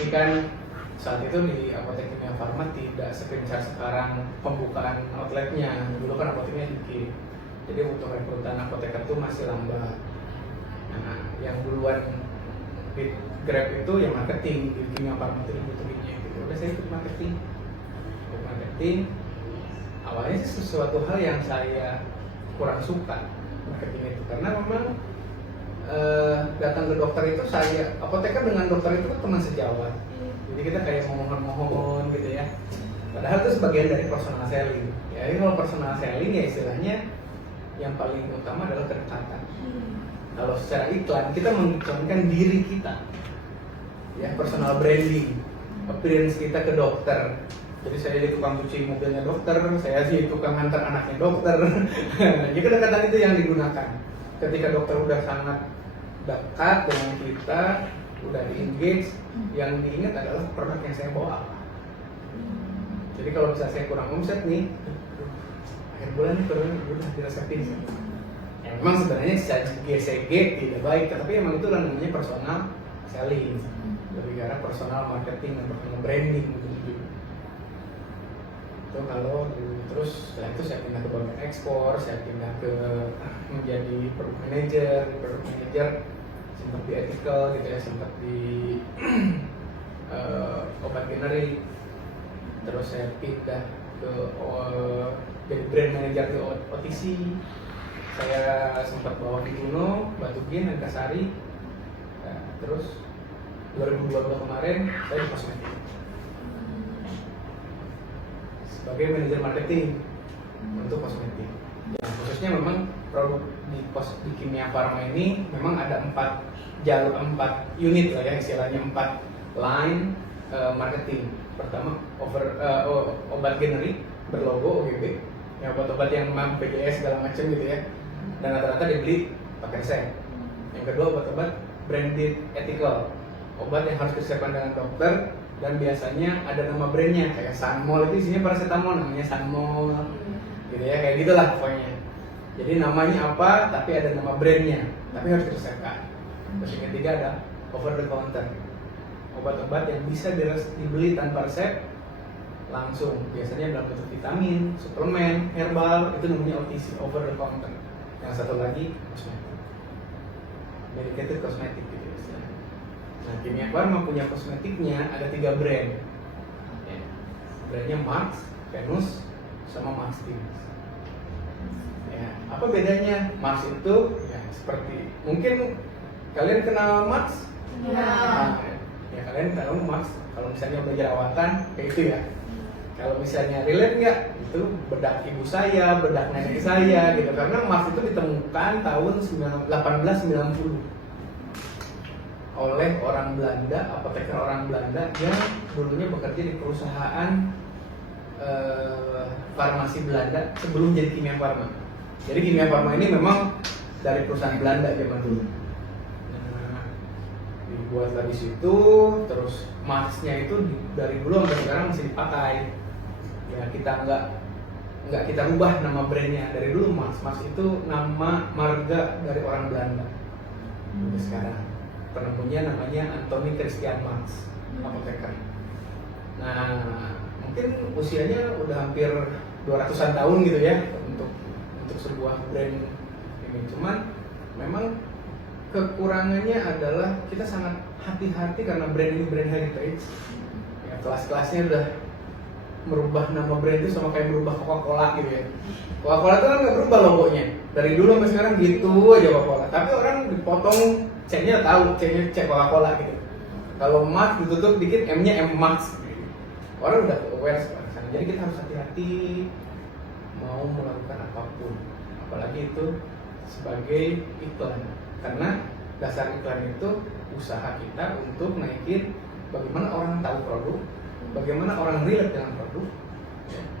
Tapi kan saat itu di Apotek Kimia Farma tidak segencar sekarang pembukaan outletnya. Dulu kan apoteknya dikit, jadi untuk rekrutan apoteker itu masih lambat. Nah, yang duluan di Grab itu ya marketing, di Kimia Farma itu dibutuhinnya gitu. Udah saya ikut marketing. Awalnya sih sesuatu hal yang saya kurang suka marketing itu, karena memang datang ke dokter itu apoteker dengan dokter itu kan teman sejawat. Jadi kita kayak mohon-mohon gitu ya. Padahal itu sebagian dari personal selling. Ya, ini kalau personal selling ya istilahnya yang paling utama adalah kedekatan. Kalau secara iklan kita mengiklankan diri kita, ya personal branding, appearance kita ke dokter. Jadi saya jadi tukang cuci mobilnya dokter, saya jadi tukang antar anaknya dokter. Jadi kedekatan itu yang digunakan. Ketika dokter udah sangat dekat dengan kita, udah di-engage, yang diingat adalah produk yang saya bawa apa. Jadi kalau misalnya saya kurang omset nih, akhir bulan nih produknya udah diresepin. Ya, memang sebenarnya secara GCG tidak baik, tapi emang itu namanya personal selling, lebih ke arah personal marketing dan personal branding gitu. Itu kalau terus setelah itu saya pindah ke bagian ekspor, saya pindah ke menjadi product manager sempat di ethical gitu ya, sempat di obat generik, terus saya pindah ke jadi brand manager di OTC. Saya sempat bawa di Kuno, Batugin, dan Kasari. Nah, terus 2022 kemarin saya di kosmetik sebagai manajer marketing untuk kosmetik. Ya, khususnya memang produk di Kimia Farma ini memang ada 4 unit lah ya, istilahnya 4 line marketing. Pertama obat generik berlogo OGB, ya obat-obat yang memang PDS segala macam gitu ya, dan rata-rata dibeli pakai resep. Yang kedua obat-obat branded ethical, obat yang harus disiapkan dengan dokter dan biasanya ada nama brandnya, kayak Sanmol itu isinya paracetamol, namanya Sanmol gitu ya, kayak gitulah pokoknya. Jadi namanya apa tapi ada nama brandnya, tapi harus diresepkan. Terus yang ketiga ada over the counter, obat-obat yang bisa dibeli tanpa resep langsung, biasanya dalam bentuk vitamin, suplemen, herbal, itu namanya OTC, over the counter. Yang satu lagi kosmetik, medicated kosmetik gitu istilahnya. Nah, Kimia Farma punya kosmetiknya ada 3 brand ya. Brandnya Max, Venus, sama Max Teens. Ya, apa bedanya? Max itu ya seperti mungkin kalian kenal Max? Nah, ya kalian tahu Max kalau misalnya udah jerawatan kayak itu ya. Kalau misalnya relate nggak? Itu bedak ibu saya, bedak nenek saya gitu. Karena Max itu ditemukan tahun 1890 oleh orang Belanda, apoteker orang Belanda yang dulunya bekerja di perusahaan farmasi Belanda sebelum jadi Kimia Farma. Jadi Kimia Farma ini memang dari perusahaan Belanda zaman dulu. Nah, dibuat dari situ, terus Max-nya itu dari dulu sampai sekarang masih dipakai. Ya kita nggak kita rubah nama brandnya dari dulu. Max itu nama marga dari orang Belanda. Sampai sekarang penemunya namanya Anthony Christian Max, apoteker. Nah, mungkin usianya udah hampir 200-an tahun gitu ya untuk sebuah brand ini. Cuman memang kekurangannya adalah kita sangat hati-hati karena brand ini brand heritage. Ya, kelas-kelasnya udah merubah nama brand itu sama kayak merubah Coca-Cola gitu ya. Coca-Cola itu kan nggak berubah logonya dari dulu sampai sekarang gitu aja Coca-Cola. Tapi orang dipotong C-nya tahu, C-nya C Coca-Cola gitu. Kalau Max ditutup dikit, M-nya M Max. Orang udah aware sekarang. Jadi kita harus hati-hati mau melakukan apapun, apalagi itu sebagai iklan. Karena dasar iklan itu usaha kita untuk naikin bagaimana orang tahu produk, bagaimana orang relate dengan produk,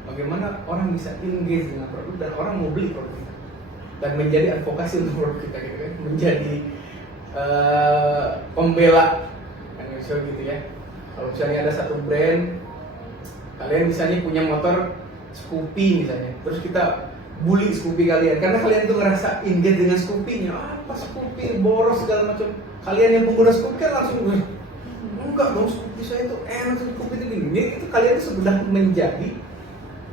bagaimana orang bisa engage dengan produk dan orang mau beli produk kita dan menjadi advokasi untuk produk kita gitu kan, menjadi pembela kan gitu ya. Kalau misalnya ada satu brand, kalian misalnya punya motor Scoopy misalnya, terus kita bully Scoopy kalian karena kalian tuh ngerasa engage dengan Scoopy-nya, apa Scoopy boros segala macam. Kalian yang pengguna Scoopy kan langsung enggak dong, kopi saya itu enak, kopi itu gini. Jadi itu kalian itu sudah menjadi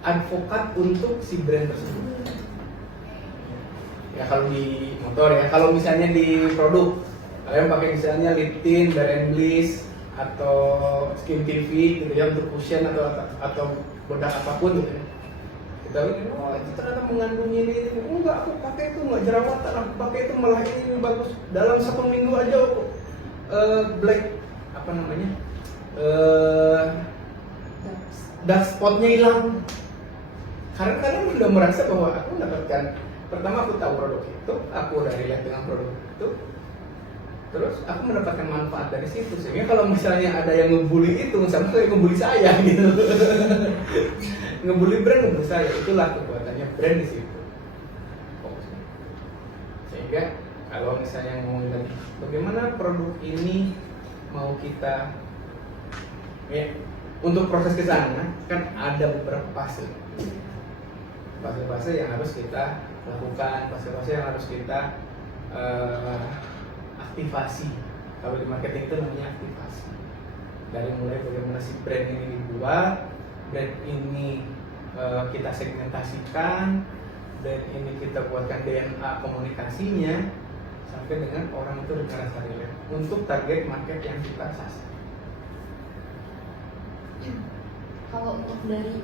advokat untuk si brand tersebut. Ya kalau di motor ya, kalau misalnya di produk kalian pakai misalnya lip tint, Bare & Bliss atau Skin TV gitu ya untuk cushion atau produk apapun gitu ya. Kita lihat, oh itu ternyata mengandung ini. Enggak, aku pakai itu nggak jerawatan, aku pakai itu malah ini bagus. Dalam 1 minggu aja black apa namanya dark spotnya hilang. Karena kalian udah merasa bahwa aku mendapatkan, pertama aku tahu produk itu, aku udah relate dengan produk itu, terus aku mendapatkan manfaat dari situ. Sehingga kalau misalnya ada yang ngebully itu, sama kayak ngebully saya gitu. Ngebully brand, ngebully saya, itulah kekuatannya brand di situ. Sehingga kalau misalnya ngomongin tadi, bagaimana produk ini mau kita ya, untuk proses ke sana kan ada beberapa fase yang harus kita lakukan, fase-fase yang harus kita aktivasi. Kalau di marketing itu namanya aktivasi. Dari mulai bagaimana si brand ini dibuat, brand ini kita segmentasikan, brand ini kita buatkan DNA komunikasinya, sampai dengan orang itu dengan rasa relate untuk target market yang kita sasar. Kalau untuk dari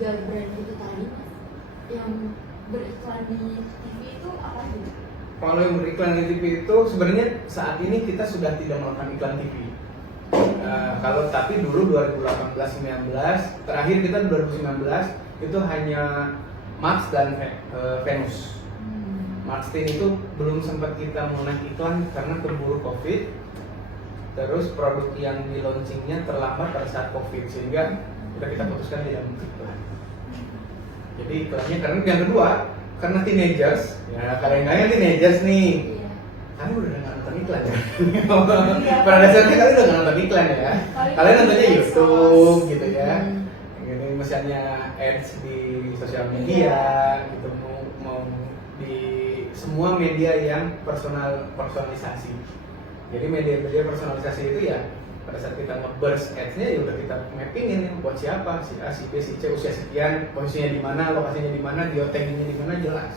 3 brand itu tadi, yang beriklan di TV itu apa aja? Kalau yang beriklan di TV itu sebenarnya saat ini kita sudah tidak melakukan iklan TV. Kalau tapi dulu 2018-19, terakhir kita 2019 itu hanya Max dan Venus. Martin itu belum sempat kita menaik iklan karena keburu COVID. Terus produk yang di launchingnya terlambat pada saat COVID, sehingga udah kita putuskan tidak iklan. Jadi iklannya karena yang kedua karena teenagers, ya kalian teenagers nih, kalian udah nggak nonton iklan ya. Pada dasarnya kalian udah nggak nonton iklan ya. Kalian nontonnya YouTube gitu ya. Gitu misalnya ads di sosial media, gitu mau di semua media yang personalisasi. Jadi media-media personalisasi itu ya pada saat kita nge-burst ads-nya ya udah kita mappingin buat siapa, si A, si B, si C, usia sekian, posisinya di mana, lokasinya di mana, geotaggingnya di mana jelas.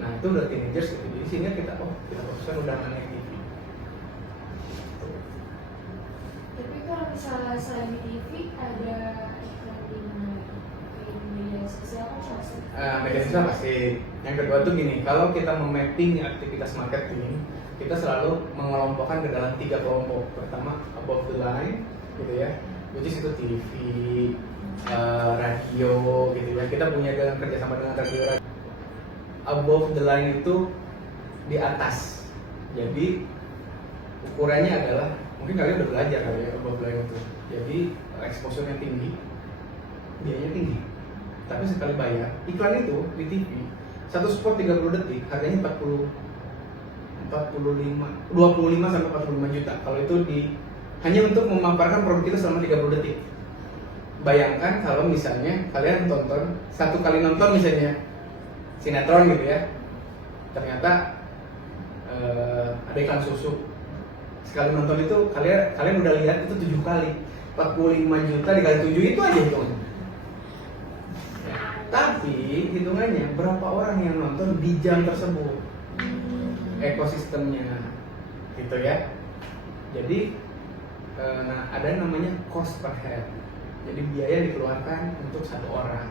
Nah itu udah teenagers gitu, jadi sehingga kita fokuskan udah mana yang TV. Tapi kalau misalnya selain di TV ada iklan di mana? Kayak di media sosial kan pasti. Media sosial pasti. Yang kedua tuh gini, kalau kita memapping aktivitas marketing, kita selalu mengelompokkan ke dalam 3 kelompok. Pertama above the line, gitu ya, which is itu TV, radio, gitu ya. Kita punya dengan kerjasama dengan radio. Above the line itu di atas. Jadi ukurannya adalah, mungkin kalian udah belajar kali ya above the line itu. Jadi exposure-nya tinggi, biayanya tinggi. Tapi sekali bayar, iklan itu di TV, satu spot 30 detik, harganya 25 sampai 45 juta. Kalau itu hanya untuk memaparkan produk itu selama 30 detik. Bayangkan kalau misalnya kalian tonton, satu kali nonton misalnya sinetron gitu ya, ternyata ada iklan susu. Sekali nonton itu kalian udah lihat itu 7 kali, 45 juta dikali 7 itu aja hitungannya. Tapi hitungannya berapa orang yang nonton di jam tersebut, ekosistemnya gitu ya. Jadi nah ada namanya cost per head, jadi biaya yang dikeluarkan untuk satu orang.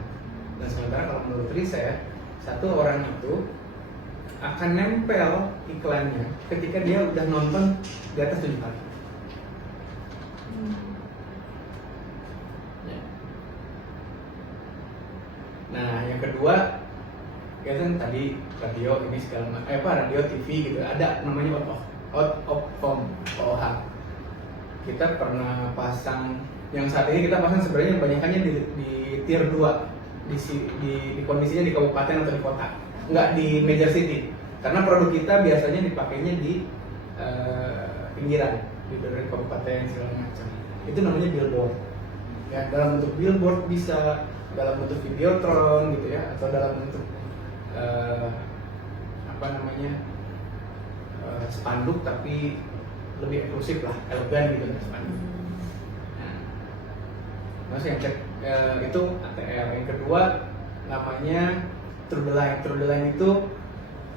Dan sementara kalau menurut riset, satu orang itu akan nempel iklannya ketika dia udah nonton di atas 7 kali. Ya. Nah yang kedua ya kan tadi radio ini segala macam, radio TV gitu, ada namanya out of home OH. Kita pernah pasang, yang saat ini kita pasang sebenarnya banyakannya di tier 2, di kondisinya di kabupaten atau di kota, nggak di major city, karena produk kita biasanya dipakainya di pinggiran, di daerah kabupaten segala macam. Itu namanya billboard. Ya, dalam bentuk billboard bisa, dalam bentuk videotron gitu ya, atau dalam bentuk spanduk tapi lebih eksklusif lah, elegan gitu kan. Nah, terus yang itu ATL. Yang kedua namanya Through the Line. Through the Line itu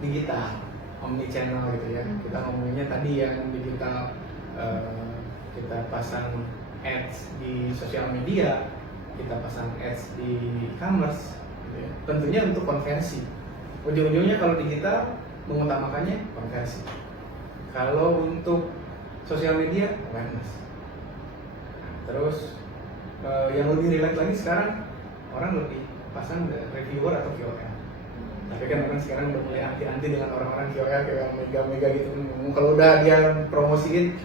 digital, omni channel gitu ya. Kita ngomonginnya tadi yang digital, kita pasang ads di sosial media, kita pasang ads di e-commerce gitu ya. Tentunya untuk konversi. Ujung-ujungnya kalau digital mengutamakannya konversi. Kalau untuk sosial media awareness. Nah, terus yang lebih relate lagi sekarang orang lebih pasang reviewer atau KOL. Tapi kan orang sekarang udah mulai anti-anti dengan orang-orang KOL kayak mega-mega gitu. Kalau udah dia promosiin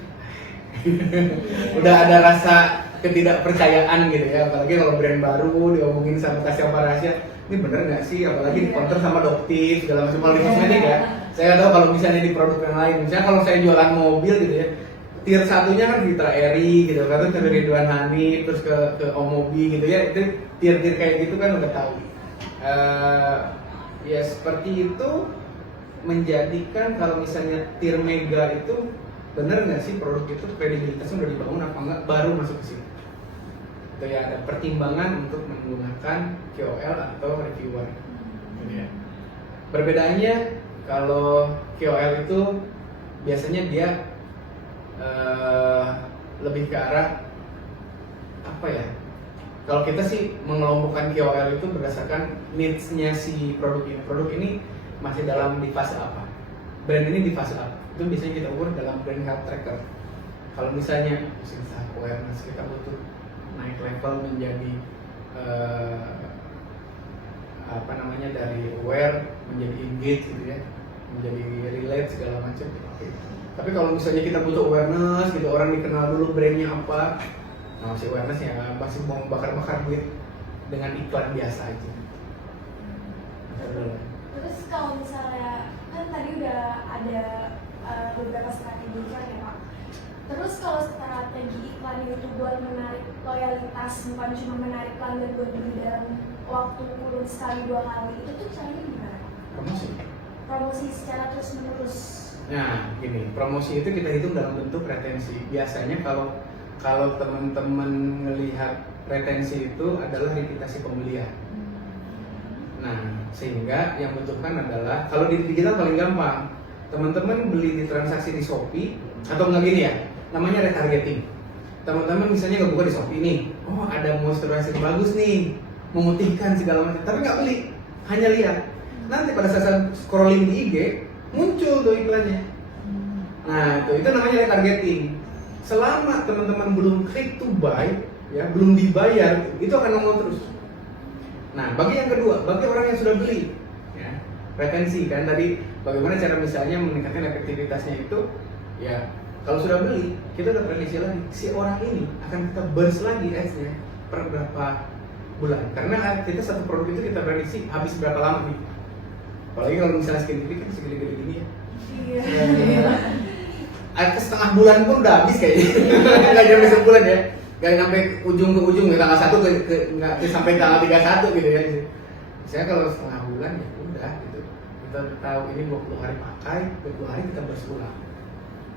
udah ada rasa ketidakpercayaan gitu ya. Apalagi kalau brand baru diomongin sama Tasya Farasya, ini bener nggak sih? Apalagi di counter sama Doktif segala macam di kosmetik ya. Saya tahu kalau misalnya di produk yang lain, misalnya kalau saya jualan mobil gitu ya, tier satunya kan Fitra Eri gitu kan, ke Ridwan Hanif, terus ke Omobi gitu ya, itu tier-tier kayak gitu kan udah tahu. Ya seperti itu menjadikan kalau misalnya tier mega itu bener nggak sih produk itu kredibilitasnya udah dibangun apa enggak baru masuk ke sini. Itu ya ada pertimbangan untuk menggunakan KOL atau reviewer. Gitu ya. Perbedaannya kalau KOL itu biasanya dia lebih ke arah apa ya? Kalau kita sih mengelompokkan KOL itu berdasarkan needs-nya si produk ini. Produk ini masih dalam di fase apa? Brand ini di fase apa? Itu biasanya kita ukur dalam brand health tracker. Kalau misalnya self awareness, kita butuh naik level menjadi apa namanya, dari aware menjadi engage gitu ya, menjadi relate segala macam. Oke. Tapi kalau misalnya kita butuh awareness gitu, orang dikenal dulu brandnya apa, nah masih awareness ya, masih mau bakar-bakar duit dengan iklan biasa aja. Terus kalau misalnya kan tadi udah ada beberapa strategi iklan ya Pak. Terus kalau strategi iklan itu buat menarik loyalitas, bukan cuma menarik pelanggan buat beli dalam waktu kurun sekali 2 kali, itu tuh caranya gimana? Promosi secara terus menerus. Nah, gini, promosi itu kita hitung dalam bentuk retensi. Biasanya kalau teman-teman melihat retensi itu adalah reputasi pembelian. Nah, sehingga yang butuhkan adalah, kalau di digital paling gampang, teman-teman beli di transaksi di Shopee, atau nggak gini ya, namanya retargeting. Teman-teman misalnya nggak buka di Shopee nih, oh ada moisturizer bagus nih, memutihkan segala macam, tapi nggak beli, hanya lihat. Nanti pada saat scrolling di IG, muncul tuh iklannya. Nah, itu namanya retargeting. Selama teman-teman belum klik to buy, ya, belum dibayar, itu akan nongol terus. Nah, bagi yang kedua, bagi orang yang sudah beli, ya, retensi kan tadi, bagaimana cara misalnya meningkatkan efektivitasnya itu, ya, kalau sudah beli, kita udah prediksi lagi, si orang ini akan kita burst lagi ads-nya per berapa bulan. Karena kita satu produk itu kita prediksi habis berapa lama nih. Apalagi kalau misalnya skincare kan segede-gede gini ya. Iya. Akhirnya setengah bulan pun udah habis kayaknya. Nggak nyampe sebulan ya. Nggak nyampe ujung ke ujung, ya, tanggal 1 nggak sampai tanggal 31 gitu ya. Misalnya kalau setengah bulan ya udah gitu. Kita tahu ini 20 hari pakai, 20 hari kita bersebulan.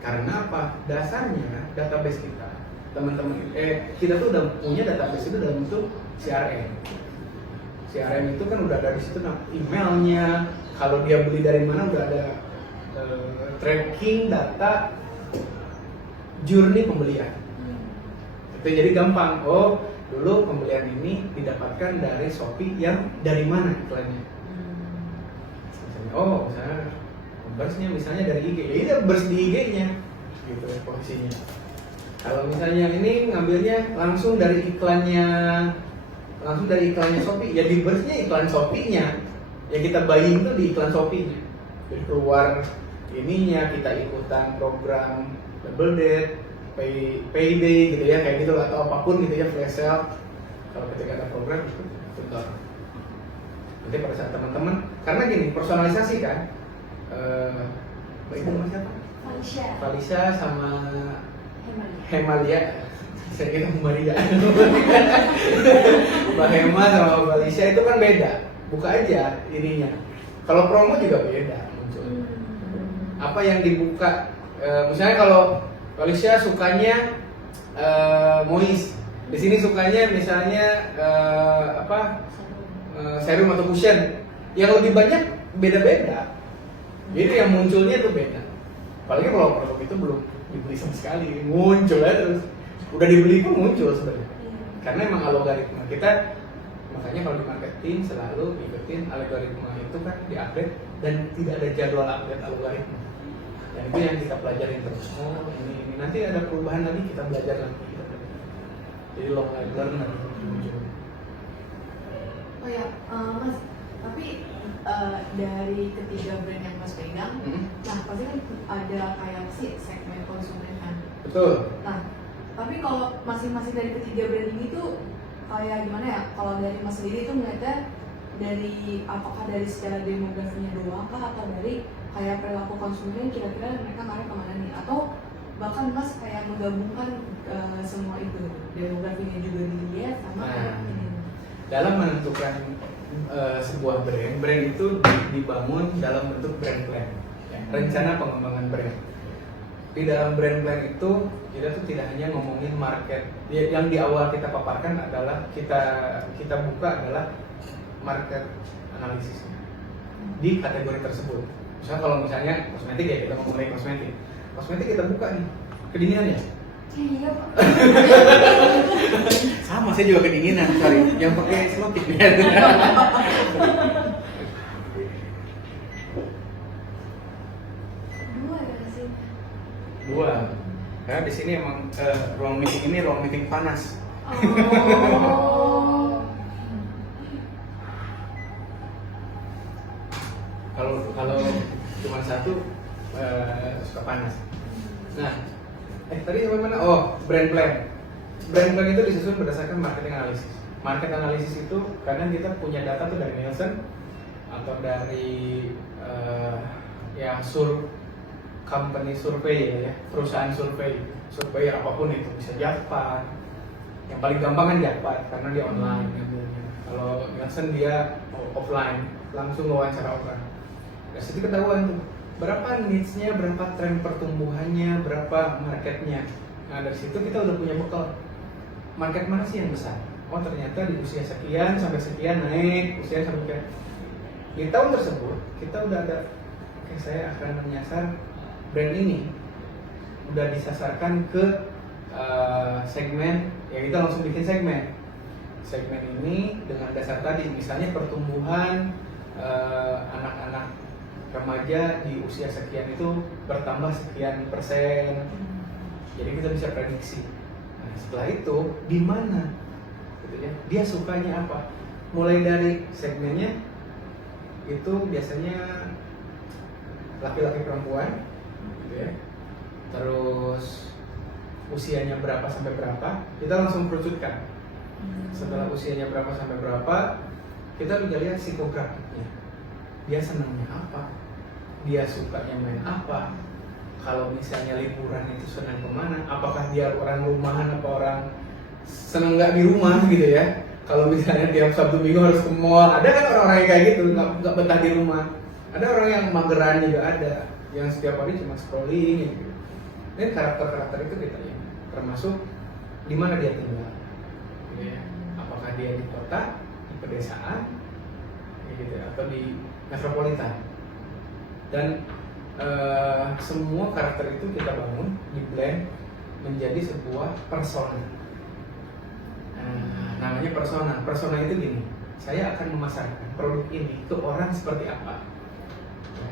Karena apa? Dasarnya database kita, teman-teman, kita tuh udah punya database itu dalam bentuk CRM. CRM itu kan udah ada di situ, emailnya, kalau dia beli dari mana udah ada tracking data journey pembelian. Itu jadi gampang. Oh, dulu pembelian ini didapatkan dari Shopee, yang dari mana iklannya? Misalnya, oh, misalnya burstnya misalnya dari IG, ya itu burst di IG-nya, gitu posisinya. Kalau misalnya ini ngambilnya langsung dari iklannya Shopee, ya di burstnya iklan Shopee-nya, ya kita buying tuh di iklan Shopee-nya. Jadi keluar ininya, kita ikutan program double date, payday gitu ya, kayak gitu atau apapun gitu ya, flash sale. Kalau ketika ada program itu contoh. Nanti pada saat teman-teman, karena gini, personalisasi kan. Baik nama siapa? Falisha sama Hemalia. Saya kira Maria. Mbak Hema sama Falisha itu kan beda. Buka aja ininya. Kalau promo juga beda muncul. Apa yang dibuka? Misalnya kalau Alicia sukanya moist. Di sini sukanya misalnya serum atau cushion. Yang lebih banyak beda-beda. Jadi yang munculnya tuh beda. Apalagi kalau produk itu belum dibeli sama sekali, muncul aja terus. Udah dibeli pun muncul sebenarnya. Karena emang algoritma kita, makanya kalau di marketing selalu ikutin algoritma itu kan diupdate dan tidak ada jadwal update algoritma. Dan itu yang kita pelajarin terus. Oh ini nanti ada perubahan lagi, kita belajar lagi. Jadi long life learner muncul. Oh ya, Mas, tapi dari ketiga brand yang Mas pegang, nah pasti kan ada kayak sih segmen konsumen kan. Betul. Nah, tapi kalau masing-masing dari ketiga brand ini tuh kayak gimana ya? Kalau dari Mas sendiri itu melihatnya dari apakah dari secara demografinya doang kah atau dari kayak perilaku konsumen kira-kira mereka ngarah kemana nih? Atau bahkan Mas kayak menggabungkan semua itu, demografinya juga dilihat sama ini. Dalam menentukan sebuah brand itu dibangun dalam bentuk brand plan, ya, rencana pengembangan brand. Di dalam brand plan itu kita tuh tidak hanya ngomongin market. Yang di awal kita paparkan adalah kita buka adalah market analisisnya di kategori tersebut. Misalnya kalau misalnya kosmetik ya kita ngomongin kosmetik. Kosmetik kita buka nih kedinginan ya. Iya Pak. Sama saya juga kedinginan cari yang pakai selotip ya. Dua ya sih. Dua. Karena di sini emang ruang meeting ini ruang meeting panas. Oh. Kalau cuma satu suka panas. Nah, tadi sampai mana? Oh, brand plan. Brand plan itu disusun berdasarkan marketing analisis. Market analisis itu kadang kita punya data tuh dari Nielsen atau dari company survei ya, perusahaan survei apapun itu bisa Jakpad. Yang paling gampang kan Jakpad karena dia online. Kalau Nielsen dia offline, langsung wawancara orang. Dari situ ketahuan tuh berapa niche-nya, berapa tren pertumbuhannya, berapa marketnya. Nah dari situ kita udah punya bekal. Market mana sih yang besar? Oh ternyata di usia sekian sampai sekian naik, usia sampai sekian. Di tahun tersebut kita udah ada, oke saya akan menyasar brand ini. Udah disasarkan ke segmen, ya kita langsung bikin segmen. Segmen ini dengan dasar tadi, misalnya pertumbuhan anak-anak remaja di usia sekian itu bertambah sekian persen. Jadi kita bisa prediksi. Nah, setelah itu di mana gitu ya, dia sukanya apa? Mulai dari segmennya itu biasanya laki-laki perempuan gitu ya. Terus usianya berapa sampai berapa, kita langsung kerucutkan. Setelah usianya berapa sampai berapa, kita bisa lihat psikografiknya. Dia senangnya apa, dia sukanya main apa. Kalau misalnya liburan itu senang kemana, apakah dia orang rumahan apa orang senang nggak di rumah gitu ya. Kalau misalnya tiap Sabtu Minggu harus ke mall, ada kan orang-orang yang kayak gitu, nggak betah di rumah. Ada orang yang mageran juga ada, yang setiap hari cuma scrolling gitu. Dan karakter-karakter itu kita lihat, termasuk di mana dia tinggal gitu ya. Apakah dia di kota, di pedesaan gitu ya, atau di metropolitan. Dan semua karakter itu kita bangun, di blend menjadi sebuah persona. Namanya persona. Persona itu gini, saya akan memasarkan produk ini ke orang seperti apa. Ya,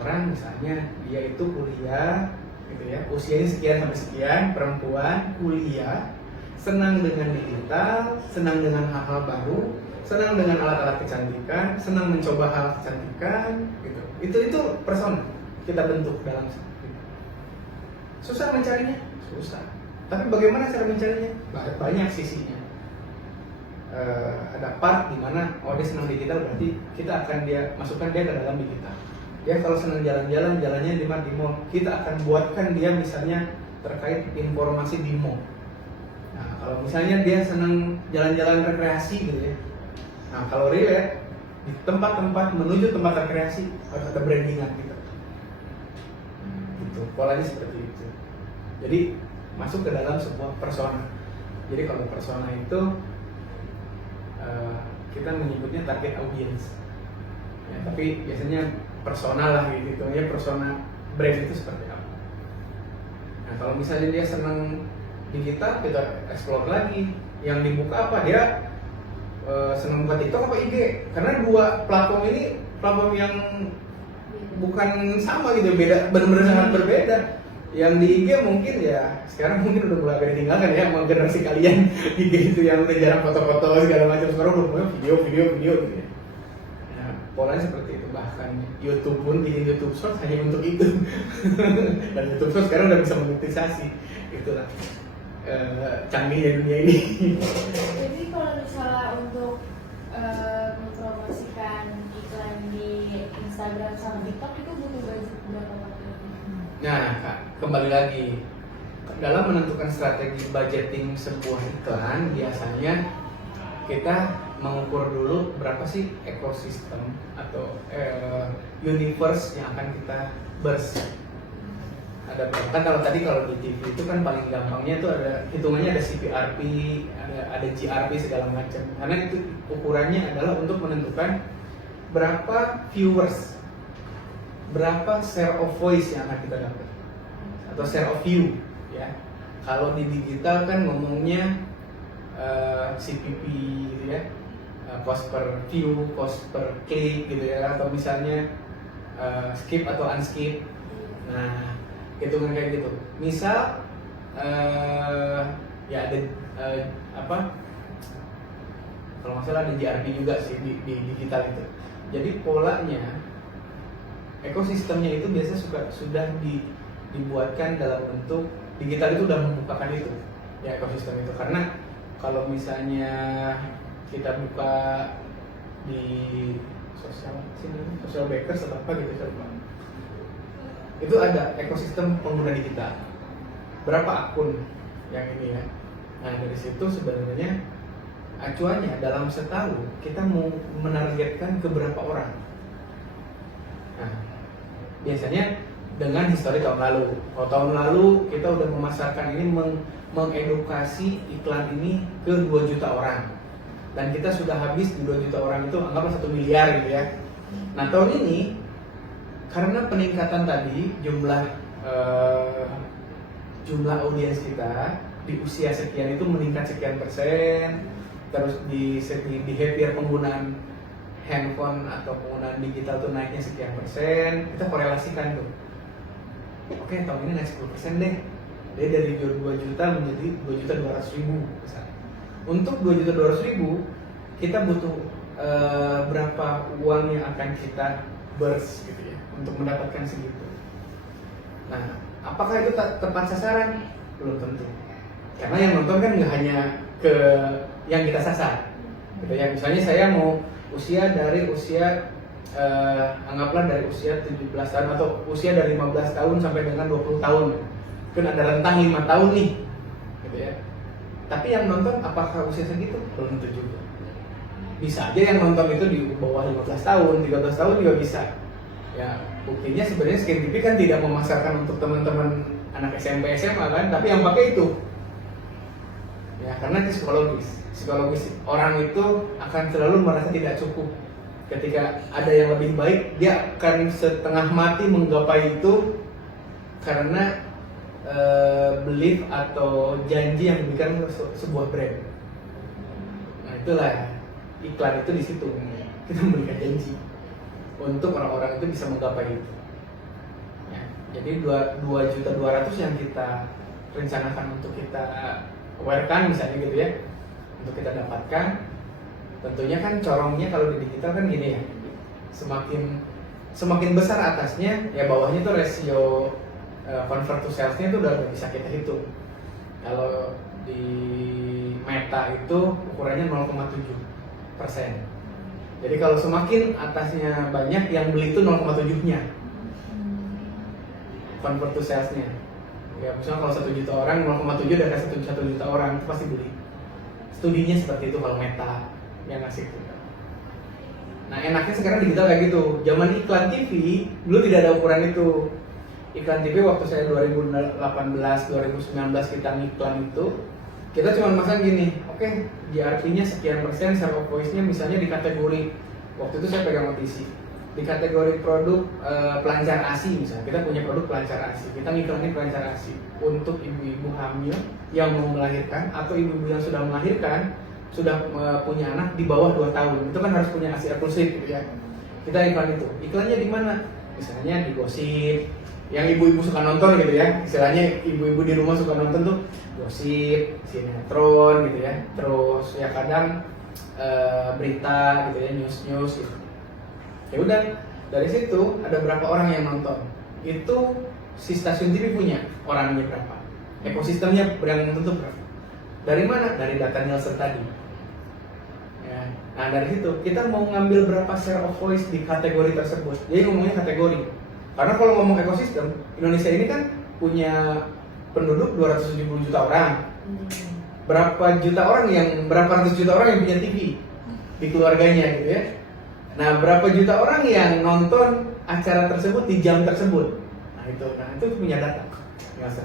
orang misalnya dia itu kuliah, gitu ya, usianya sekian sampai sekian, perempuan kuliah, senang dengan digital, senang dengan hal-hal baru, senang dengan alat-alat kecantikan, senang mencoba hal kecantikan, gitu. Itu persona kita bentuk dalam situ. Susah mencarinya? Susah. Tapi bagaimana cara mencarinya? Banyak sisinya. Ada part di mana dia senang digital, berarti kita akan masukkan dia ke dalam digital. Dia kalau senang jalan-jalan, jalannya di mall, kita akan buatkan dia misalnya terkait informasi di mall. Nah, kalau misalnya dia senang jalan-jalan rekreasi gitu ya. Nah, kalau relate di tempat-tempat menuju tempat rekreasi harus ada brandingan gitu. Gitu. Polanya seperti itu. Jadi masuk ke dalam sebuah persona. Jadi kalau persona itu kita menyebutnya target audience. Ya, tapi biasanya personal lah gitu ya, persona brand itu seperti apa. Nah kalau misalnya dia senang digital, kita explore lagi. Yang dibuka apa, dia senang buka TikTok apa IG? Karena dua platform ini platform yang bukan sama gitu, beda, benar-benar sangat berbeda. Yang di IG mungkin ya sekarang mungkin udah mulai agak ditinggalkan ya sama generasi kalian. IG itu yang udah jarang foto-foto segala macam, sekarang udah mulai video gitu ya. Nah, polanya seperti itu. Bahkan YouTube pun bikin YouTube Short hanya untuk itu. Dan YouTube Short sekarang udah bisa monetisasi. Itulah canggihnya dunia ini. Jadi kalau misalnya untuk mempromosikan iklan di Instagram sama TikTok itu butuh budget berapa Pak? Nah, Kak, kembali lagi dalam menentukan strategi budgeting sebuah iklan, biasanya kita mengukur dulu berapa sih ekosistem atau universe yang akan kita burst. Ada berapa? Kan kalau di TV itu kan paling gampangnya itu ada hitungannya, ada CPRP, ada GRP segala macam. Karena itu ukurannya adalah untuk menentukan berapa viewers, berapa share of voice yang akan kita dapat atau share of view ya. Kalau di digital kan ngomongnya CPP gitu ya, cost per view, cost per click gitu ya, atau misalnya skip atau unskip. Nah hitungan kayak gitu. Misal ya ada kalau nggak salah ada GRP juga sih di digital itu. Jadi polanya, ekosistemnya itu biasanya sudah dibuatkan dalam bentuk digital, itu udah membukakan itu ya ekosistem itu. Karena kalau misalnya kita buka di social bakers atau apa gitu, itu ada ekosistem pengguna digital, berapa akun yang ini ya. Nah dari situ sebenarnya acuannya dalam setahun kita mau menargetkan ke berapa orang. Nah biasanya dengan histori tahun lalu. Kalau tahun lalu kita udah memasarkan ini, mengedukasi iklan ini ke 2 juta orang, dan kita sudah habis di 2 juta orang itu anggaplah 1 miliar gitu ya. Nah tahun ini karena peningkatan tadi jumlah audiens kita di usia sekian itu meningkat sekian persen, terus di segi behavior penggunaan handphone atau penggunaan digital tuh naiknya sekian persen, kita korelasikan tuh. Oke, tahun ini naik 10% deh. Dia dari 2 juta menjadi 2.200.000 misalnya. Untuk 2.200.000 kita butuh berapa uang yang akan kita burst gitu ya untuk mendapatkan segitu. Nah, apakah itu tepat sasaran? Belum tentu. Karena yang nonton kan nggak hanya ke yang kita sasar. Gitu ya. Misalnya saya mau anggaplah dari usia 17 tahun atau usia dari 15 tahun sampai dengan 20 tahun. Kan ada rentang 5 tahun nih. Gitu ya. Tapi yang nonton apakah usia segitu? Belum tentu juga. Bisa aja yang nonton itu di bawah 15 tahun, 13 tahun juga bisa. Ya, buktinya sebenarnya Skin TV kan tidak memasarkan untuk teman-teman anak SMP SMA kan, tapi yang pakai itu. Ya, karena itu psikologis orang itu akan selalu merasa tidak cukup. Ketika ada yang lebih baik, dia akan setengah mati menggapai itu karena belief atau janji yang diberikan sebuah brand. Nah itulah iklan itu di situ kita memberikan janji untuk orang-orang itu bisa menggapai itu. Ya, jadi 2.200.000 yang kita rencanakan untuk kita awarekan misalnya gitu ya, untuk kita dapatkan. Tentunya kan corongnya kalau di digital kan gini ya, semakin besar atasnya, ya bawahnya tuh rasio convert to sales-nya itu udah bisa kita hitung. Kalau di Meta itu ukurannya 0,7%. Jadi kalau semakin atasnya banyak, yang beli itu 0,7-nya convert to sales-nya. Ya misalnya kalau 1 juta orang, 0,7 dari 1 juta orang itu pasti beli. Studinya seperti itu kalau Meta yang ngasih itu. Nah enaknya sekarang digital kayak gitu. Zaman iklan TV dulu tidak ada ukuran itu. iklan TV waktu saya 2018 2019 kita ngiklan itu, kita cuma masang gini, oke, GRP-nya sekian persen, share of voice-nya misalnya di kategori, waktu itu saya pegang OTC, di kategori produk pelancar ASI misalnya, kita punya produk pelancar ASI, kita ngiklanin pelancar ASI untuk ibu-ibu hamil yang mau melahirkan atau ibu-ibu yang sudah melahirkan, sudah punya anak di bawah 2 tahun, itu kan harus punya ASI eksklusif gitu ya. Kita iklan itu, iklannya di mana? Misalnya di Gosip, yang ibu-ibu suka nonton gitu ya, istilahnya ibu-ibu di rumah suka nonton tuh Gosip, sinetron gitu ya, terus ya kadang berita gitu ya, news gitu. Ya udah, dari situ ada berapa orang yang nonton, itu si stasiun TV punya orangnya berapa, ekosistemnya yang tentu berapa, dari mana? Dari data Nielsen tadi ya. Nah dari situ kita mau ngambil berapa share of voice di kategori tersebut, jadi ngomongnya kategori. Karena kalau ngomong ekosistem, Indonesia ini kan punya penduduk 270 juta orang. Berapa ratus juta orang yang punya TV di keluarganya gitu ya. Nah, berapa juta orang yang nonton acara tersebut di jam tersebut. Nah, itu punya data.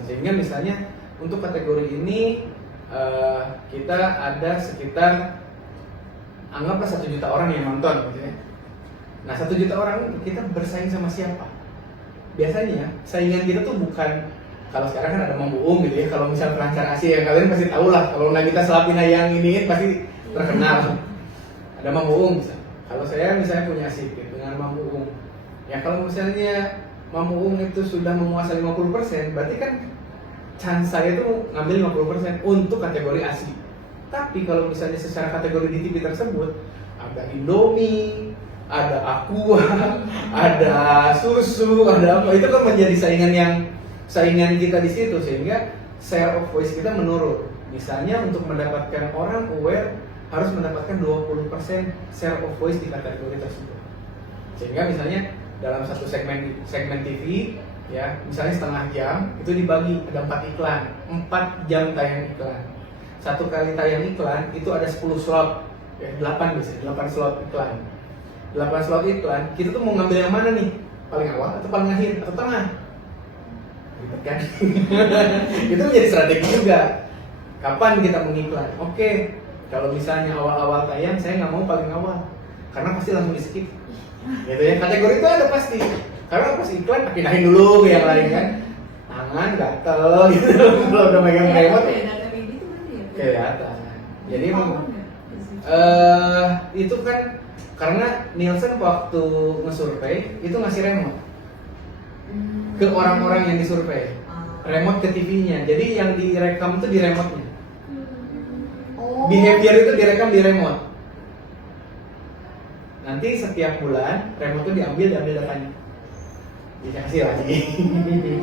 Sehingga misalnya untuk kategori ini kita ada sekitar anggaplah 1 juta orang yang nonton gitu ya. Nah, 1 juta orang kita bersaing sama siapa? Biasanya saingan kita tuh bukan, kalau sekarang kan ada Mang Buung gitu ya, kalau misal pelancar ASI ya kalian pasti tahu lah, kalau kita selapin yang ini pasti terkenal. Ada Mang Buung misalnya. Kalau saya misalnya punya SIP dengan Mang Buung, ya kalau misalnya Mang Buung itu sudah menguasai 50%, berarti kan chance saya itu ngambil 50% untuk kategori ASI. Tapi kalau misalnya secara kategori di TV tersebut, ada Indomie, ada Aqua, ada susu, ada apa, itu kan menjadi saingan kita di situ, sehingga share of voice kita menurun. Misalnya untuk mendapatkan orang aware harus mendapatkan 20% share of voice di kategori tersebut. Sehingga misalnya dalam satu segmen TV ya, misalnya setengah jam itu dibagi ada 4 iklan, 4 jam tayang iklan. Satu kali tayang iklan itu ada 10 slot, ya 8 biasanya, 8 slot iklan. 8 slot iklan, kita tuh mau ngambil yang mana nih? Paling awal atau paling akhir atau tengah? Gitu kan? Itu menjadi strategi juga. Kapan kita mengiklan? Oke, kalau misalnya awal-awal tayang, saya nggak mau paling awal, karena pasti langsung di skip. Gitu ya, kategori itu ada pasti. Karena pas iklan, pindahin dulu ke yang lain kan. Tangan gatel gitu, kalau udah megang remote. Data ini tuh berarti ya? Kelihatan. Jadi itu kan karena Nielsen waktu ngesurvei itu ngasih remote ke orang-orang yang disurvei, remote ke TV-nya. Jadi yang direkam itu di remote-nya. Behavior itu direkam di remote. Nanti setiap bulan remote itu diambil datanya, dikasih lagi.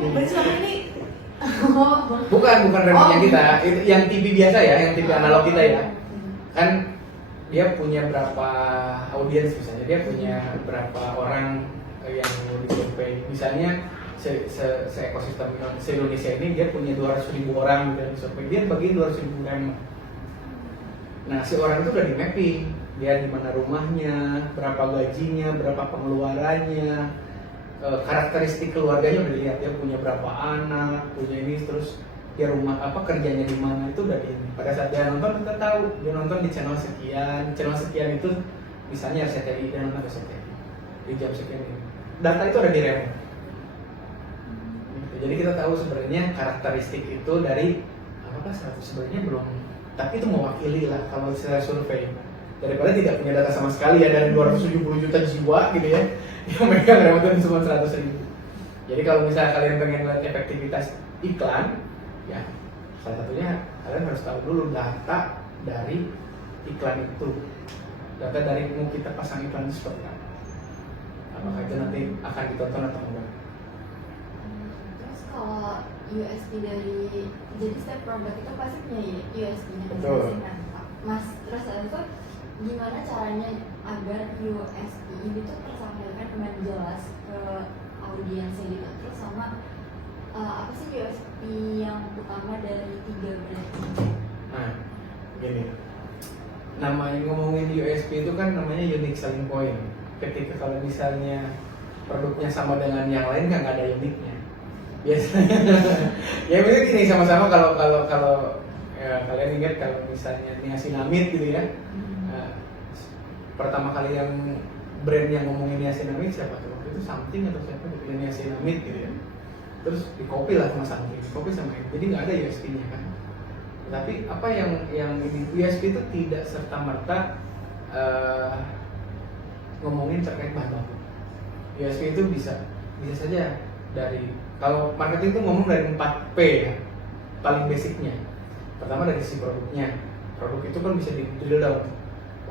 Berarti selama ini bukan remote-nya kita, itu yang TV biasa ya, yang TV analog kita ya. Kan dia punya berapa audiens misalnya, dia punya berapa orang yang disurvei. Misalnya se-ekosistem se-Indonesia ini dia punya 200.000 orang yang disurvei, dia bagi 200.000 remote. Nah, si orang itu udah di mapping, dia di mana rumahnya, berapa gajinya, berapa pengeluarannya, karakteristik keluarganya udah dilihat, dia punya berapa anak, punya ini, terus dia rumah apa, kerjanya di mana, itu udah di ini. Pada saat dia nonton kita tahu dia nonton di channel sekian itu misalnya RCTI, dia nonton RCTI di jam sekian ini. Data itu ada di remote. Jadi kita tahu sebenarnya karakteristik itu dari apakah sebenarnya belum, tapi itu mewakili lah kalau saya survei, daripada tidak punya data sama sekali ya dari 270 juta jiwa gitu ya yang megang remote itu cuma 100.000. Jadi kalau misalnya kalian pengen lihat efektivitas iklan, ya salah satunya kalian harus tahu dulu data dari iklan itu, data dari mau kita pasang iklan itu seperti apa, apakah itu nanti akan ditonton atau enggak. Terus kalau USP dari, jadi setiap produk itu pasti punya USP-nya Betul. kan Pak Mas. Terus itu gimana caranya agar USP ini tuh tersampaikan dengan jelas ke audiensnya gitu. Terus sama apa sih USP yang utama dari 3 brand ini? Nah, gini, namanya ngomongin USP itu kan namanya unique selling point. Ketika kalau misalnya produknya sama dengan yang lain kan nggak ada uniknya. biasanya ya mungkin gini, sama-sama kalau ya, kalian ingat kalau misalnya niacinamide gitu ya, pertama kali yang brand yang ngomongin niacinamide siapa tuh? Waktu itu Something atau siapa gitu ya, niacinamide gitu ya. Terus di-copy lah sama Something, di-copy sama ini. Jadi nggak ada USP-nya kan. Tapi apa yang di USP itu tidak serta-merta ngomongin terkait bahan baku. USP itu bisa saja dari, kalau marketing itu ngomong dari 4P ya, paling basicnya. Pertama dari sisi produknya. Produk itu kan bisa di-drill down,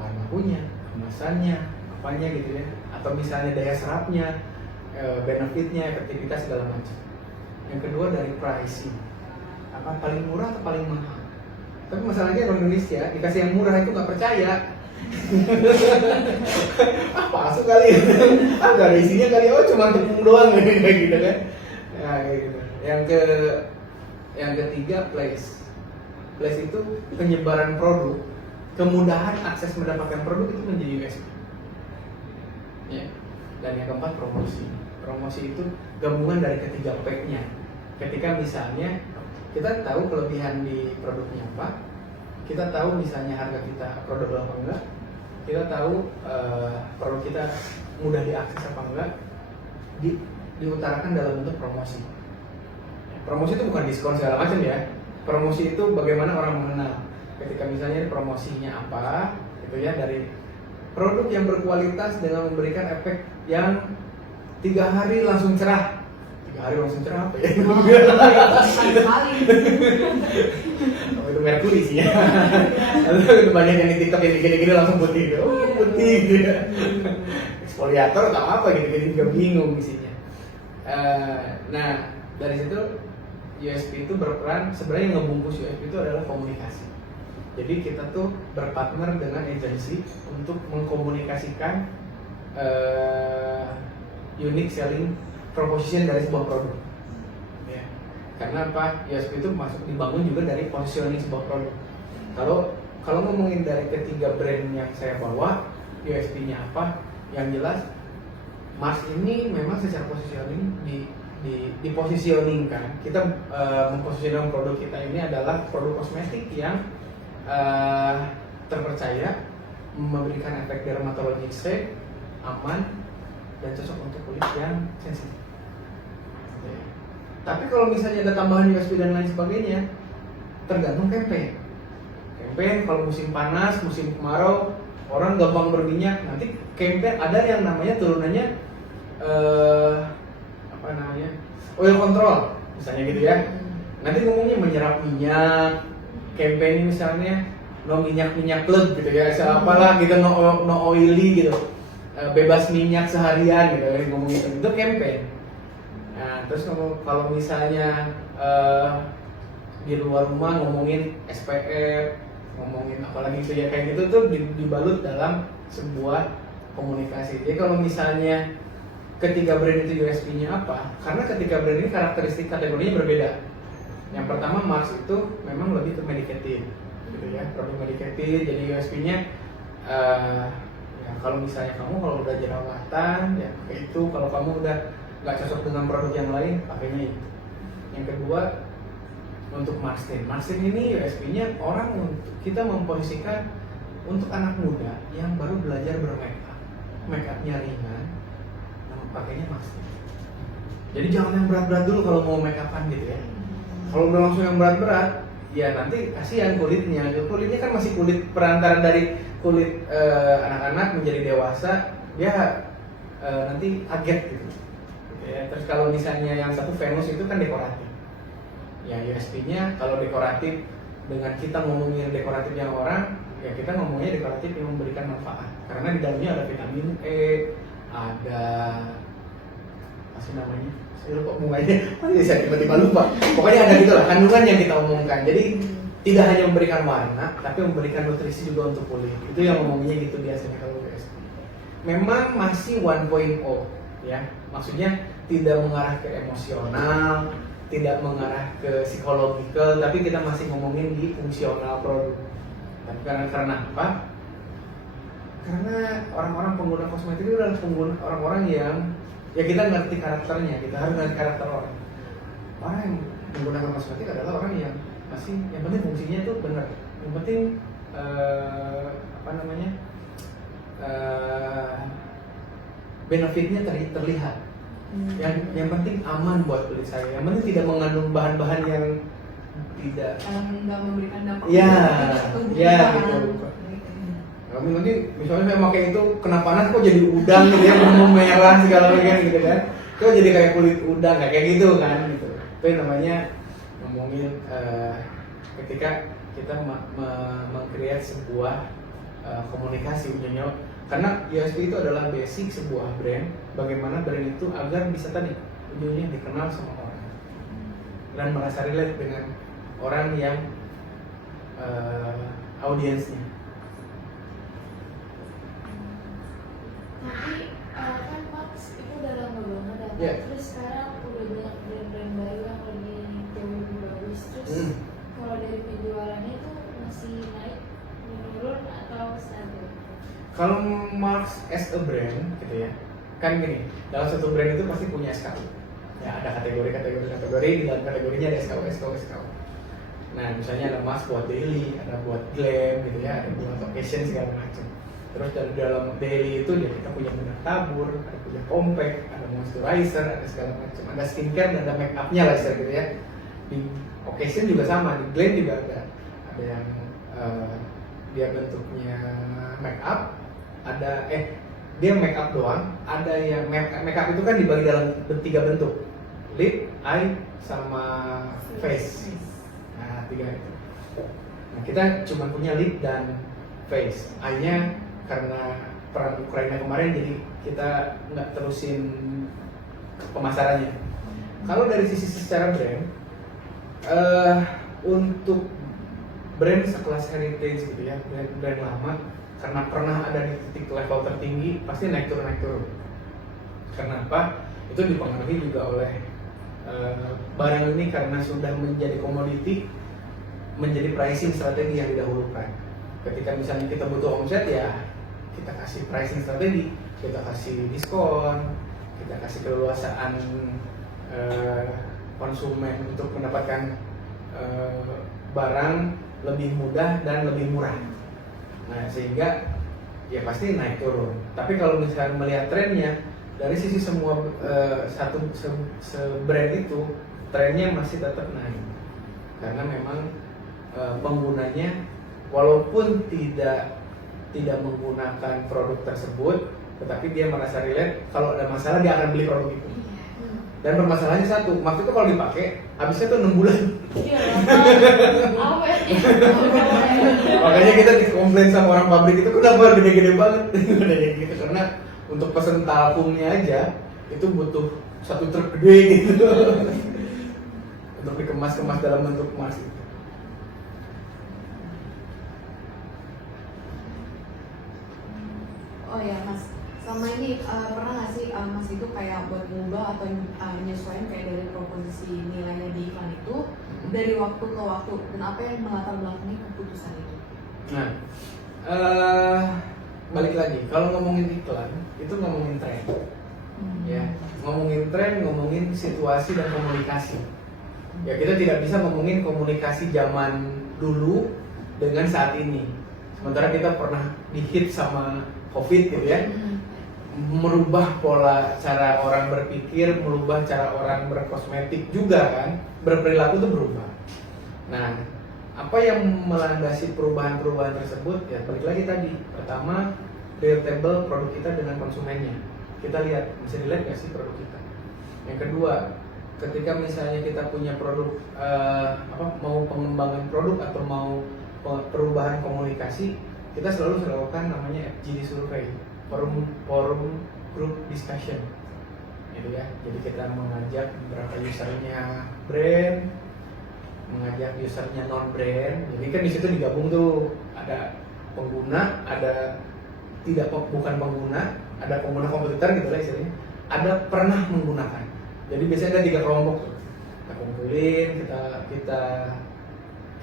bahan bakunya, kemasannya, apanya gitu ya, atau misalnya daya serapnya, benefitnya, efektivitas segala macam. Yang kedua dari pricing, apa paling murah atau paling mahal. Tapi masalahnya orang Indonesia dikasih yang murah itu nggak percaya. Palsu kali, gak ada isinya kali, oh cuma tepung doang kayak gitu kan. Nah, kayak gitu. Yang ketiga place itu penyebaran produk, kemudahan akses mendapatkan produk itu menjadi USP. Ya. Dan yang keempat promosi itu gabungan dari ketiga P-nya. Ketika misalnya kita tahu kelebihan di produknya apa, kita tahu misalnya harga kita affordable apa enggak, kita tahu produk kita mudah diakses apa enggak, diutarakan dalam bentuk promosi. Promosi itu bukan diskon segala macam ya. Promosi itu bagaimana orang mengenal. Ketika misalnya promosinya apa, gitu ya, dari produk yang berkualitas dengan memberikan efek yang 3 hari langsung cerah. 3 hari langsung cerah apa ya? Oh, itu Merkuri sih ya. Itu banyak yang di TikTok yang gini-gini langsung putih. Oh, putih gitu ya. Eksfoliator atau apa gitu, jadi juga bingung isinya. Nah, dari situ USP itu berperan, sebenarnya yang ngebungkus USP itu adalah komunikasi. Jadi kita tuh berpartner dengan agensi untuk mengkomunikasikan unique selling proposition dari sebuah produk. Ya. Karena apa? USP itu masuk dibangun juga dari positioning sebuah produk. Kalau ngomongin dari ketiga brand yang saya bawa, USP-nya apa? Yang jelas, Mars ini memang secara positioning dipositioningkan. Kita mempositioning produk kita ini adalah produk kosmetik yang terpercaya, memberikan efek dermatologik safe, aman, dan cocok untuk kulit yang sensitif. Tapi kalau misalnya ada tambahan USP dan lain sebagainya, tergantung campaign. Campaign kalau musim panas, musim kemarau, orang gampang berminyak. Nanti campaign ada yang namanya turunannya oil control, misalnya gitu ya. Nanti ngomongnya menyerap minyak. Campaign misalnya no minyak plug gitu ya, apalah gitu, no oily gitu, bebas minyak seharian gitu ya, ngomongin itu campaign. Nah, terus kalau misalnya di luar rumah ngomongin SPF, ngomongin apalagi gitu ya, kayak gitu tuh dibalut dalam sebuah komunikasi. Jadi kalau misalnya ketiga brand itu USP-nya apa? Karena ketiga brand ini karakteristik kategorinya berbeda. Yang pertama, Mars itu memang lebih ke medicated, gitu ya, produk medicated. Jadi USP-nya ya, kalau misalnya kamu kalau udah jerawatan ya pakai itu, kalau kamu udah nggak cocok dengan produk yang lain pakainya itu. Yang kedua, untuk Marsden ini USP-nya kita memposisikan untuk anak muda yang baru belajar make-up-nya ringan, pakainya Marsden. Jadi jangan yang berat-berat dulu kalau mau make-upan gitu ya. Kalau udah langsung yang berat-berat, ya nanti kasihan kulitnya. Kulitnya kan masih kulit perantara dari kulit anak-anak menjadi dewasa, dia nanti kaget gitu. Ya, terus kalau misalnya yang satu Venus itu kan dekoratif. Ya USP-nya kalau dekoratif, dengan kita ngomongin dekoratif yang orang, ya kita ngomongnya dekoratif yang memberikan manfaat. Karena di dalamnya ada vitamin E, ada apa sih namanya? Saya lupa bunganya, saya tiba-tiba lupa. Pokoknya ada gitulah kandungan yang kita omongkan. Jadi tidak hanya memberikan warna, tapi memberikan nutrisi juga untuk kulit. Itu yang ngomongnya gitu biasanya kalau USP. Memang masih 1.0 ya, maksudnya tidak mengarah ke emosional, tidak mengarah ke psikologikal, tapi kita masih ngomongin di fungsional produk. Tapi karena apa? Karena orang-orang pengguna kosmetik itu adalah orang-orang yang ya kita ngerti karakternya, kita harus ngerti karakter orang. orang yang menggunakan kosmetik adalah orang yang masih yang penting fungsinya tuh benar, yang penting apa namanya benefitnya terlihat. Yang penting aman buat kulit saya, yang penting tidak mengandung bahan-bahan yang tidak nggak memberikan dampak ya tubuh ya kita. gitu. Kami nanti misalnya saya pakai itu kena panas kok jadi udang gitu ya, merah segala macam gitu kan, kok jadi kayak kulit udang kayak gitu kan gitu. Itu yang namanya ngomongin ketika kita meng-create sebuah komunikasi ujungnya. Karena USP itu adalah basic sebuah brand, bagaimana brand itu agar bisa tadi ujungnya dikenal sama orang dan merasa relate dengan orang yang audiensnya. Tapi kan Max itu udah lama banget ya. Yeah. Terus sekarang udah banyak brand-brand baru yang lagi jauh lebih bagus. Terus kalau dari penjualannya itu masih naik, menurun atau stabil? Kalau Marks as a brand gitu ya, kan gini, dalam satu brand itu pasti punya SKU. Ya ada kategori, di dalam kategorinya ada SKU. Nah misalnya ada Marks buat daily, ada buat glam gitu ya, ada buat occasion segala macam. Terus dari dalam daily itu ya kita punya bedak tabur, ada punya compact, ada moisturizer, ada segala macam, ada skincare dan ada make upnya lah gitu ya. Di occasion juga sama, di glam juga ada yang dia bentuknya make up, ada dia make up doang, ada yang make up itu kan dibagi dalam 3 bentuk, lip, eye, sama face. Nah 3 itu. Nah kita cuma punya lip dan face, eye-nya karena perang Ukraina kemarin jadi kita nggak terusin pemasarannya. Kalau dari sisi secara brand, untuk brand sekelas heritage gitu ya, brand lama, karena pernah ada di titik level tertinggi pasti naik turun. Kenapa? Itu dipengaruhi juga oleh barang ini karena sudah menjadi komoditi, menjadi pricing strategi yang didahulukan. Ketika misalnya kita butuh omset ya kita kasih pricing strategi, kita kasih diskon, kita kasih keleluasaan konsumen untuk mendapatkan barang lebih mudah dan lebih murah. Nah sehingga ya pasti naik turun. Tapi kalau misalnya melihat trennya dari sisi semua brand itu trennya masih tetap naik karena memang penggunanya walaupun tidak menggunakan produk tersebut, tetapi dia merasa relate. Kalau ada masalah dia akan beli produk itu. Dan permasalahannya satu, waktu itu kalau dipakai habisnya tuh 6 bulan. Iya, awet ya. Makanya kita dikomplain sama orang pabrik itu kenapa gede-gede banget. Gitu. Karena untuk pesen talkumnya aja itu butuh 1 truk gede gitu. Untuk dikemas-kemas dalam bentuk emas gitu. Oh ya Mas, selama ini pernah nggak sih Mas itu kayak buat mengubah atau menyesuaikan kayak dari proposisi nilainya di iklan itu dari waktu ke waktu, dan apa yang melatar belakangi keputusan itu? Nah, balik lagi, kalau ngomongin iklan itu ngomongin tren, ya ngomongin tren, ngomongin situasi dan komunikasi. Ya kita tidak bisa ngomongin komunikasi zaman dulu dengan saat ini. Sementara kita pernah dihit sama COVID gitu ya, merubah pola cara orang berpikir, merubah cara orang berkosmetik juga kan, berperilaku itu berubah. Nah, apa yang melandasi perubahan-perubahan tersebut? Ya balik lagi tadi, pertama relatable produk kita dengan konsumennya. Kita lihat, bisa dilihat nggak sih produk kita. Yang kedua, ketika misalnya kita punya produk, mau pengembangan produk atau mau perubahan komunikasi, kita selalu melakukan namanya FGD survey, forum group discussion, gitu ya. Jadi kita mengajak beberapa usernya brand, mengajak usernya non brand. Jadi kan di situ digabung tuh ada pengguna, ada bukan pengguna, ada pengguna kompetitor gitu lah istilahnya, ada pernah menggunakan. Jadi biasanya ada 3 kelompok tuh. Kita kumpulin,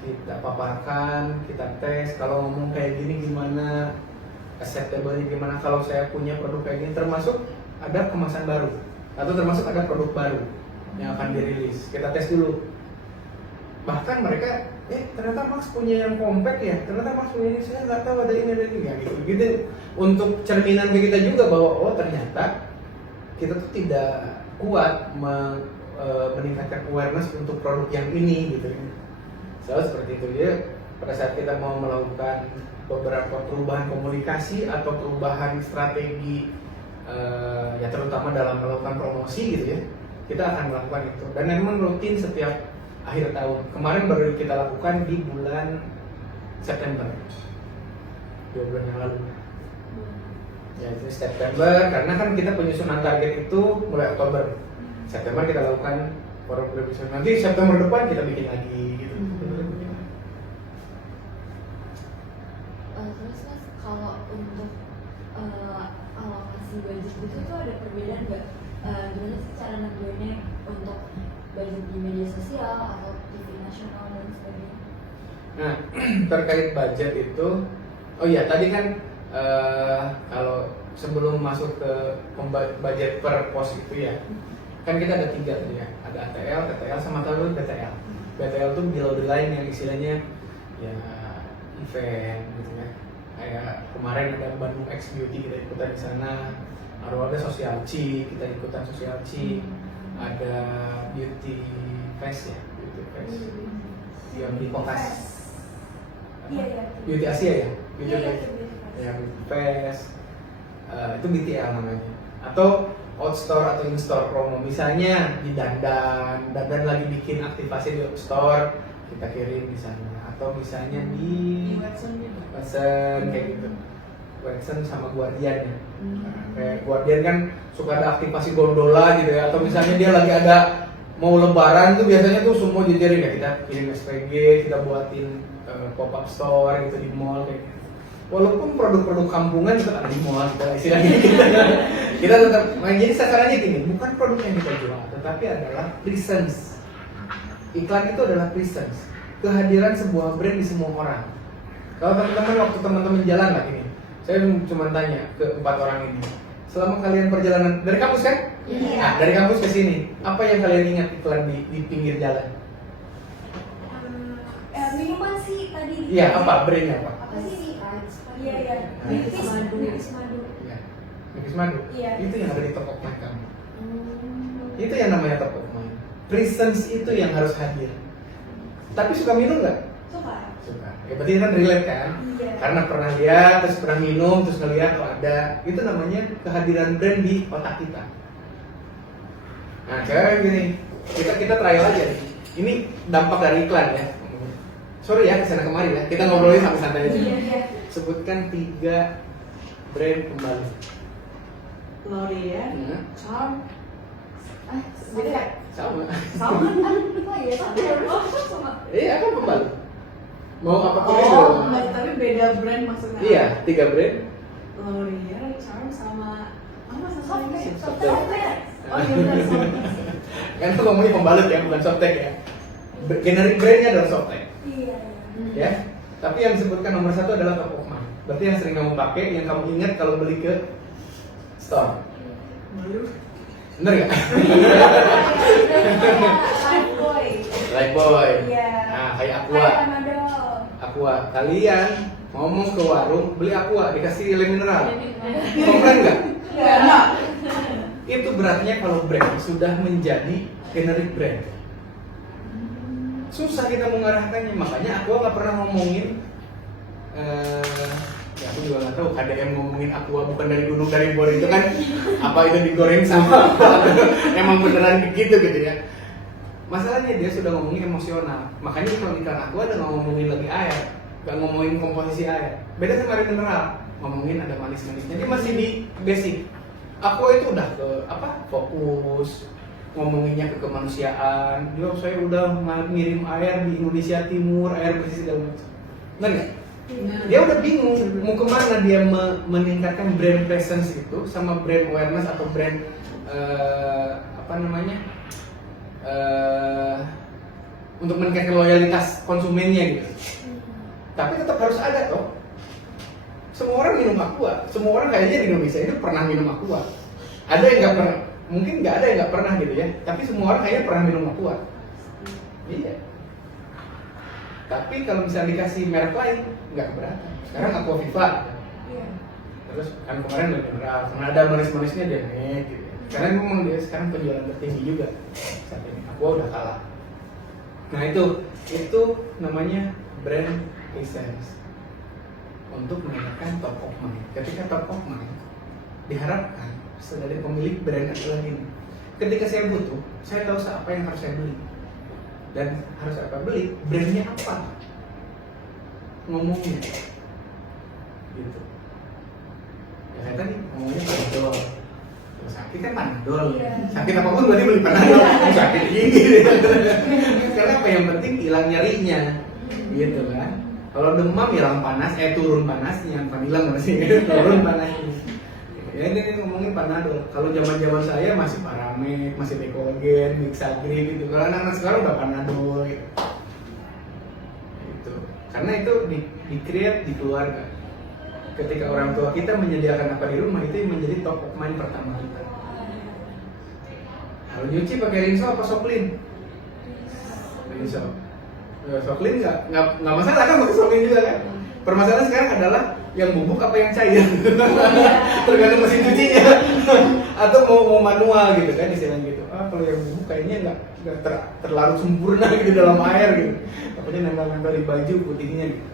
kita paparkan, kita tes kalau ngomong kayak gini gimana, acceptable-nya gimana, kalau saya punya produk kayak gini, termasuk ada kemasan baru atau termasuk ada produk baru. yang akan dirilis. Kita tes dulu. Bahkan mereka, ternyata Max punya yang compact ya, ternyata Max punya ini, saya nggak tahu ada ini ya gitu. Untuk cerminan ke kita juga bahwa oh ternyata kita tuh tidak kuat meningkatkan awareness untuk produk yang ini gitu. Selalu seperti itu ya. Pada saat kita mau melakukan beberapa perubahan komunikasi atau perubahan strategi, ya terutama dalam melakukan promosi gitu ya, kita akan melakukan itu. Dan memang rutin setiap akhir tahun. Kemarin baru kita lakukan di bulan September, 2 bulan yang lalu. Ya itu September, karena kan kita penyusunan target itu mulai Oktober. September kita lakukan forum review. Nanti September depan kita bikin lagi gitu. Terus mas, kalau untuk alokasi budget gitu tuh ada perbedaan nggak? Gimana sih cara nentuinnya untuk budget di media sosial atau TV nasional dan sebagainya? Nah, terkait budget itu, oh iya tadi kan kalau sebelum masuk ke budget per pos itu ya, kan kita ada 3 tadi ya, ada ATL, TTL sama BTL. BTL itu below the line yang istilahnya ya event gitu ya. Kayak kemarin ada Bandung X Beauty, kita ikutan di sana. Ada Social Chi, kita ikutan Social Chi. Ada Beauty Fest ya, Beauty Fest yang di Pokas. Iya. Beauty Asia ya, Beauty Iya, Fest. iya. Ya, Beauty Fest. Itu BTL namanya. Atau outstore atau in-store promo, misalnya di Dandan lagi bikin aktivasi di outstore, kita kirim di sana. Atau misalnya di Watson kayak gitu, Watson sama Guardian ya. Kayak Guardian kan suka ada aktivasi gondola gitu ya, atau misalnya dia lagi ada mau lebaran tuh biasanya tuh semua jejerin ya, kita kirim SPG, kita buatin pop-up store gitu di mall kayak gitu. Walaupun produk-produk kampungan itu ada di mall, kita istilahnya kita tetap, jadi sasarannya gini, bukan produk yang kita jual, tetapi adalah presence. Iklan itu adalah presence, kehadiran sebuah brand di semua orang. Kalau teman-teman waktu teman-teman jalan lah ini, saya cuma tanya ke 4 orang ini, selama kalian perjalanan dari kampus kan? Iya. Nah, dari kampus ke sini, apa yang kalian ingat iklan di pinggir jalan? Minuman sih tadi. Iya, apa? Brandnya apa? Apa sih? Iya. Nipis Madu. Ya, Nipis Madu. Iya. Itu yang ada di top of mind kamu. Itu yang namanya top of mind. Presence itu yang harus hadir. Tapi suka minum nggak? Suka. Suka. Ya berarti kan relate kan? Iya. Karena pernah lihat, terus pernah minum, terus ngeliat oh ada. Itu namanya kehadiran brand di otak kita. Nah, sekarang gini, kita trial aja nih. Ini dampak dari iklan ya. Sorry ya kesana kemari ya. Kita ngobrolin sampai santai aja. Iya. Sebutkan 3 brand kembali. L'Oreal, Nah, Charm, Beda. sama. sama kan? Oh iya, sama. Iya kan kembali. Mau apa pun Oh, tapi beda brand maksudnya. Iya, 3 brand. L'Oreal, Charm, sama apa satu lagi? Softtek. Oh iya benar sama. Kan itu ngomongnya pembalut ya, bukan softtek ya. Generic brandnya adalah softtek. Iya. Ya. Tapi yang disebutkan nomor 1 adalah top of mind. Berarti yang sering kamu pakai, yang kamu ingat kalau beli ke store. Malu. Bener nggak? Lifebuoy. Lifebuoy. Iya. Nah, kayak Aqua. Kayak Panadol. Aqua. Kalian ngomong ke warung beli Aqua dikasih le mineral. Komplain nggak? Enggak. Itu beratnya kalau brand sudah menjadi generic brand. Susah kita mengarahkannya, makanya aku nggak pernah ngomongin ya aku juga nggak tahu KDM ngomongin Aqua bukan dari gunung dari bor itu kan apa itu digoreng sama emang beneran begitu gitu ya. Masalahnya dia sudah ngomongin emosional, makanya kalau iklan Aqua udah nggak ngomongin lagi air, nggak ngomongin komposisi air, beda sama air mineral, ngomongin ada manis-manisnya, dia masih di basic. Aqua itu udah ke fokus ngomonginnya ke kemanusiaan. Dia saya udah ngirim air di Indonesia Timur, air bersih segala macam. Benar nggak? Dia udah bingung mau kemana dia meningkatkan brand presence itu sama brand awareness atau brand untuk meningkatkan loyalitas konsumennya gitu. Tapi tetap harus ada toh. Semua orang minum Aqua, semua orang kayaknya di Indonesia itu pernah minum Aqua. Ada yang nggak pernah? mungkin nggak ada yang nggak pernah gitu ya, tapi semua orang kayaknya pernah minum aqua. Iya. Tapi kalau misalnya dikasih merek lain nggak keberatan. Sekarang Aquaviva. Iya. Terus kan kemarin udah mineral, karena ada manis-manisnya dia naik gitu. Karena memang dia sekarang penjualan tertinggi juga saat ini. Aqua udah kalah. Nah itu namanya brand essence untuk menandakan top of mind. Ketika top of mind diharapkan dari pemilik brand adalah ini. Ketika saya butuh, saya tahu apa yang harus saya beli dan harus apa beli, brandnya apa, ngomongnya gitu. Ya saya tadi ngomongnya Panadol, terus sakit kan Panadol, Iya. sakit apapun berarti beli Panadol, sakit gigi. Karena apa yang penting hilang nyerinya, gitu kan. Kalau demam hilang panas, turun panasnya, bukan hilang masih turun panasnya. Ya ini ngomongin Panadol. Kalau zaman saya masih Paramed, masih Decogen, Mixagrip gitu. Kalau anak-anak sekarang udah Panadol gitu. Gitu. Karena itu di-create di keluarga. Ketika orang tua kita menyediakan apa di rumah, itu yang menjadi top of mind pertama kita. Kalau nyuci pakai Rinso apa Soklin? Rinso. Soklin nggak masalah kan pakai Soklin juga kan? Permasalahan sekarang adalah yang bubuk apa yang cair, tergantung mesin cucinya atau mau manual gitu kan istilahnya gitu. Kalau yang bubuk kayaknya nggak terlalu sempurna gitu dalam air gitu, apalagi nempel di baju putihnya gitu.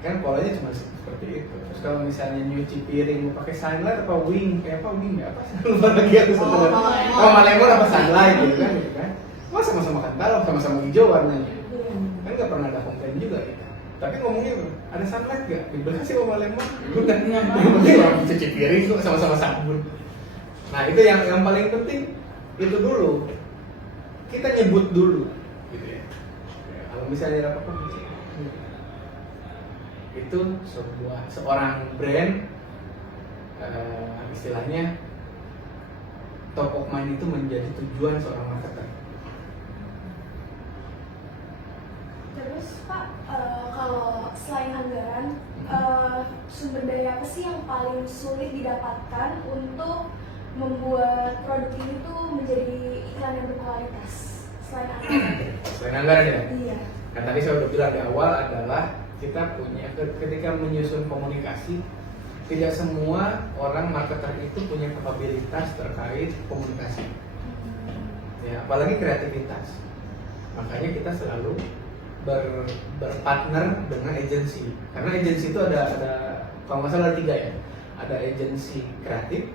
Kan polanya cuma seperti itu. Terus kalau misalnya nyuci piring mau pakai sunlight apa wing, kayak apa wing apa lupa lagi aku sebenarnya. Malemon apa sunlight gitu kan. Wah sama-sama kental, sama-sama hijau warnanya. Kan nggak pernah ada komplain juga kita. Tapi ngomongnya ada sunlight gak? Dibeli sih sama lemon. Bukan. Yang penting orang cuci piring kok sama-sama sabun. Nah itu yang paling penting itu dulu. Kita nyebut dulu, gitu ya. Kalau misalnya apa-apa itu seorang brand istilahnya top of mind itu menjadi tujuan seorang marketer. Terus Pak, kalau selain anggaran, sumber daya apa sih yang paling sulit didapatkan untuk membuat produk ini tuh menjadi iklan yang berkualitas selain anggaran? Selain anggaran ya? Iya. Kan tadi saya udah bilang di awal adalah kita punya ketika menyusun komunikasi, tidak semua orang marketer itu punya kapabilitas terkait komunikasi. Ya, apalagi kreativitas. Makanya kita selalu berpartner dengan agensi. Karena agensi itu ada kalau nggak salah ada 3 ya. Ada agensi kreatif,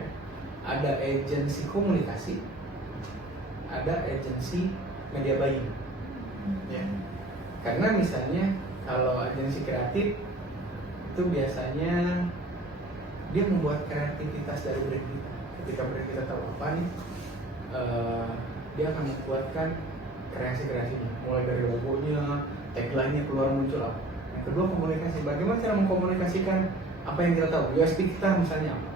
ya. Ada agensi komunikasi, ada agensi media buying. Ya. Karena misalnya kalau agensi kreatif itu biasanya dia membuat kreativitas dari brand kita. Ketika brand kita tahu apa nih, dia akan membuatkan kreasi-kreasinya, mulai dari logonya, tagline-nya keluar muncul apa. Yang kedua komunikasi, bagaimana cara mengkomunikasikan apa yang kita tahu, USP kita misalnya apa.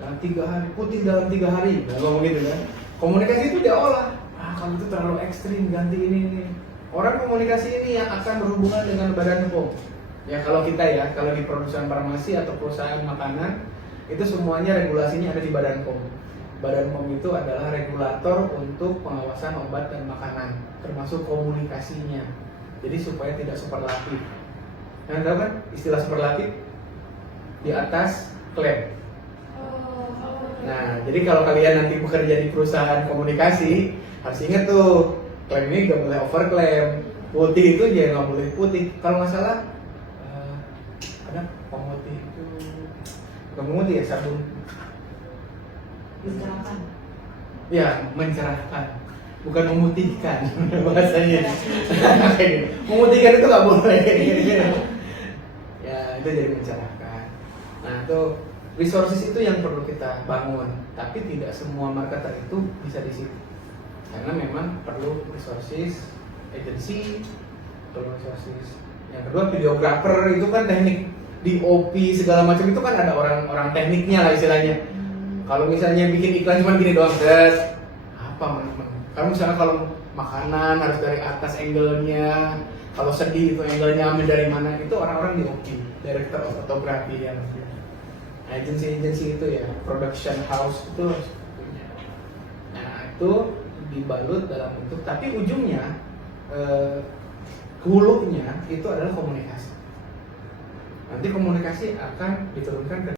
Dalam 3 hari, putih dalam 3 hari, ngomong gitu kan. Komunikasi itu dia olah. Kalau itu terlalu ekstrim, ganti ini. Orang komunikasi ini yang akan berhubungan dengan Badan POM. Ya kalau kita ya, kalau di perusahaan farmasi atau perusahaan makanan, itu semuanya regulasinya ada di Badan POM. Badan POM itu adalah regulator untuk pengawasan obat dan makanan, termasuk komunikasinya. Jadi supaya tidak superlatif. Kalian tahu kan istilah superlatif? Di atas klaim. Nah, jadi kalau kalian nanti bekerja di perusahaan komunikasi, harus ingat tuh, klaim ini nggak boleh overklaim. Putih itu ya nggak boleh putih. Kalau nggak salah, ada pemutih itu, bukan pemutih ya, sabun. Mencerahkan. Ya, mencerahkan, bukan memutihkan bahasanya. Memutihkan itu nggak boleh. Ya, itu jadi mencerahkan. Nah, itu resources itu yang perlu kita bangun. Tapi tidak semua marketer itu bisa di situ. Karena memang perlu resources agency, perlu resources. Yang kedua videographer itu kan teknik DOP segala macam itu kan ada orang tekniknya lah istilahnya. Kalau misalnya bikin iklan cuma gini doang, apa teman-teman? Kalau misalnya kalau makanan harus dari atas angle-nya, kalau sedih itu angle-nya ambil dari mana, itu orang-orang DOP, director of photography yang. agensi itu ya, production house itu harus punya. Nah itu dibalut dalam bentuk, tapi ujungnya hulunya itu adalah komunikasi. Nanti komunikasi akan diturunkan ke